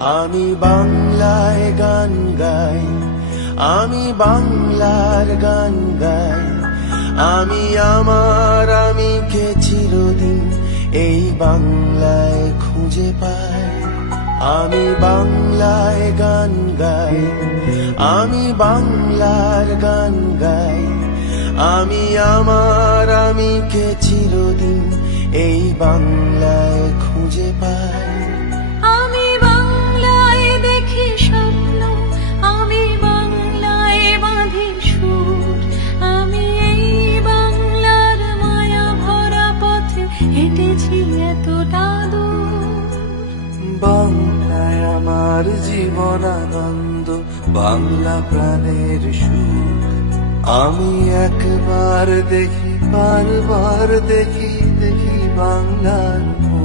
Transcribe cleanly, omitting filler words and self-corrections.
আমি বাংলায় গান গাই, আমি বাংলার গান গাই। আমি আমার আমিকে চিরদিন এই বাংলায় খুঁজে পাই। আমি বাংলায় গান গাই, আমি বাংলার গান গাই। আমি আমার আমিকে চিরদিন এই বাংলায় খুঁজে পাই। আমি বাংলায় দেখি স্বপ্ন, আমি বাংলায় বাঁধি সুর। আমি এই বাংলার মায়া ভরা পথে হেঁটেছি এতটা দূর। বাংলায় আমার জীবন আনন্দ, বাংলা প্রাণের সুখ। আমি একবার দেখি, বারবার দেখি, দেখি বাংলার মুখ।